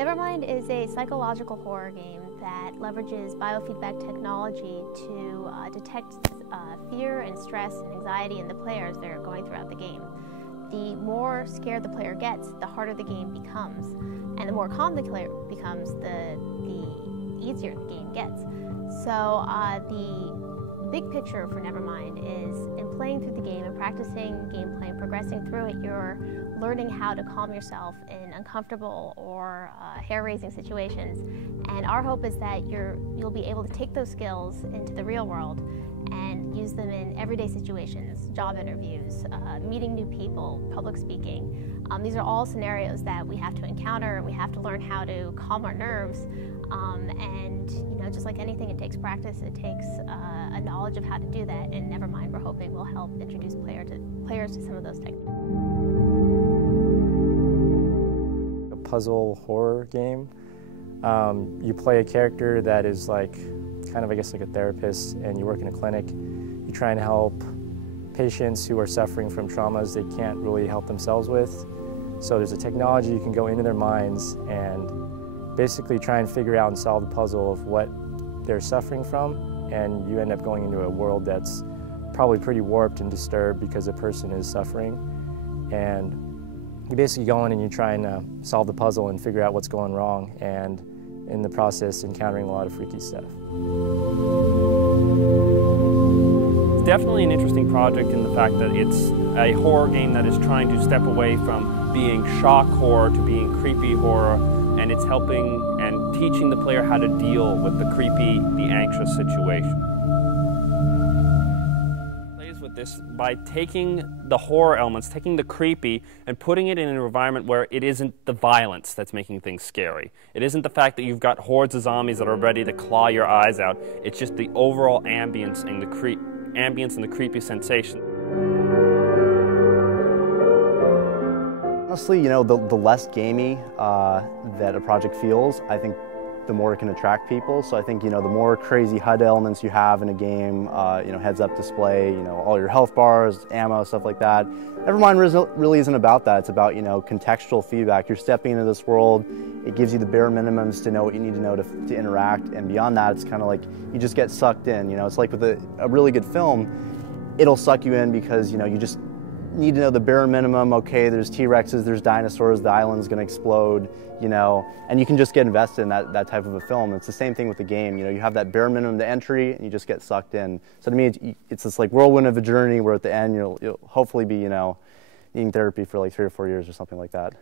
Nevermind is a psychological horror game that leverages biofeedback technology to detect fear and stress and anxiety in the players that are going throughout the game. The more scared the player gets, the harder the game becomes. And the more calm the player becomes, the easier the game gets. So the big picture for Nevermind is in playing through the game and practicing gameplay and progressing through it, you're learning how to calm yourself in uncomfortable or hair-raising situations. And our hope is that you'll be able to take those skills into the real world and use them in everyday situations, job interviews, meeting new people, public speaking. These are all scenarios that we have to encounter, and we have to learn how to calm our nerves. And just like anything, it takes practice. It takes a knowledge of how to do that. And Nevermind, we're hoping, will help introduce players to some of those techniques. A puzzle horror game. You play a character that is like kind of, I guess, like a therapist, and you work in a clinic. You try and help patients who are suffering from traumas they can't really help themselves with. So there's a technology you can go into their minds and basically try and figure out and solve the puzzle of what they're suffering from, and you end up going into a world that's probably pretty warped and disturbed because the person is suffering. And you basically go in and you try and solve the puzzle and figure out what's going wrong, and in the process encountering a lot of freaky stuff. It's definitely an interesting project in the fact that it's a horror game that is trying to step away from being shock horror to being creepy horror, and it's helping and teaching the player how to deal with the creepy, the anxious situation. Plays with this by taking the horror elements, taking the creepy, and putting it in an environment where it isn't the violence that's making things scary. It isn't the fact that you've got hordes of zombies that are ready to claw your eyes out. It's just the overall ambience and the creepy sensation. Honestly, the less gamey that a project feels, I think the more it can attract people. So I think, the more crazy HUD elements you have in a game, heads-up display, all your health bars, ammo, stuff like that. Nevermind really isn't about that. It's about, contextual feedback. You're stepping into this world. It gives you the bare minimums to know what you need to know to interact. And beyond that, it's kind of like you just get sucked in. It's like with a really good film, it'll suck you in because, you just need to know the bare minimum. Okay, there's T-Rexes, there's dinosaurs, the island's gonna explode, and you can just get invested in that type of a film. It's the same thing with the game. You have that bare minimum to entry, and you just get sucked in. So to me, it's this like whirlwind of a journey where at the end you'll hopefully be, needing therapy for like 3 or 4 years or something like that.